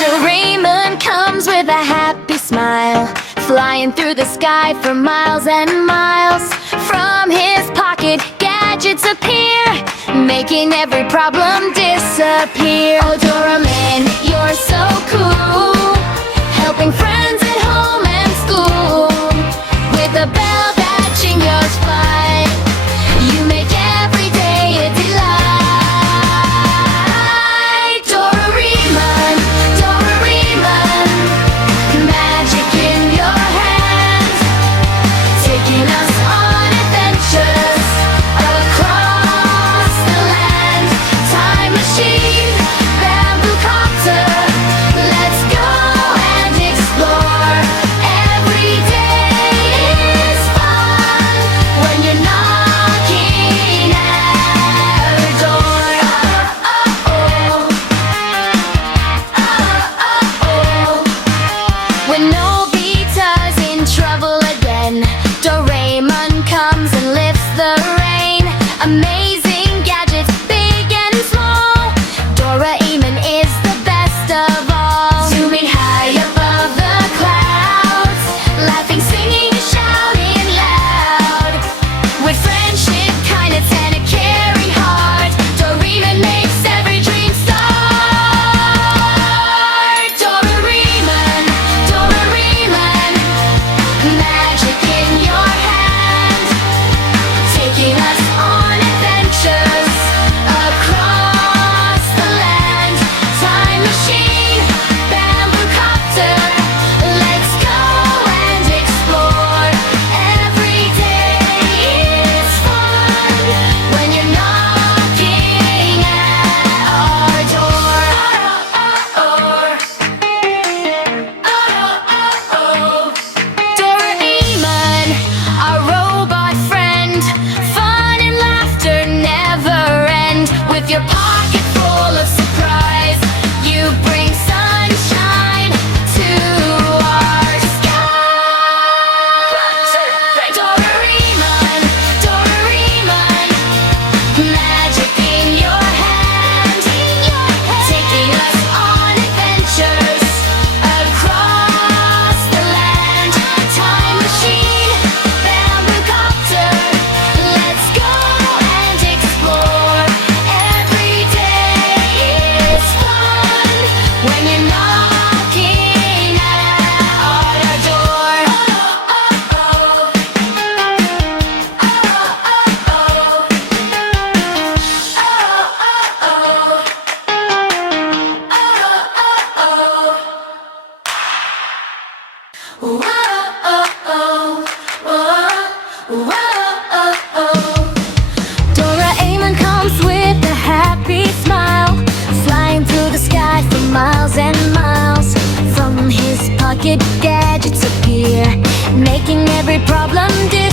Doraemon comes with a happy smile, flying through the sky for miles and miles. From his pocket, gadgets appear, making every problem disappear. Oh, Doraemon, you're so cool, helping friends at home and school. With a bell that jingles fine, you make every day a delight. Doraemon, Doraemon, magic in your hands, taking us on adventures across the land. Time machine, bamboo copter, let's go and explore. Every day is fun when you're knocking at our door. When Nobita's in trouble again, Doraemon comes and lifts the rain. Amazing gadgets, big and small, Doraemon is the best of all. Zooming high above the clouds, laughing, singing, and shouting loud. With friendship, kindness, and a caring heart, Doraemon makes every dream start. Doraemon, Doraemon, magic in your hand, taking us on adventures across the land. Time machine, bamboo copter, let's go and explore. Every day is fun when you're knocking at our door. Doraemon, our robot friend, fun and laughter never end. With your pocket full of surprise, you bring sunshine to our sky. Doraemon, Doraemon, magic in your hand, taking us on adventures across the land. Time machine, bamboo copter, let's go and explore. Every day is fun when you're knocking at our door. Doraemon comes with a happy smile, flying through the sky for miles and miles. From his pocket, gadgets appear, making every problem disappear.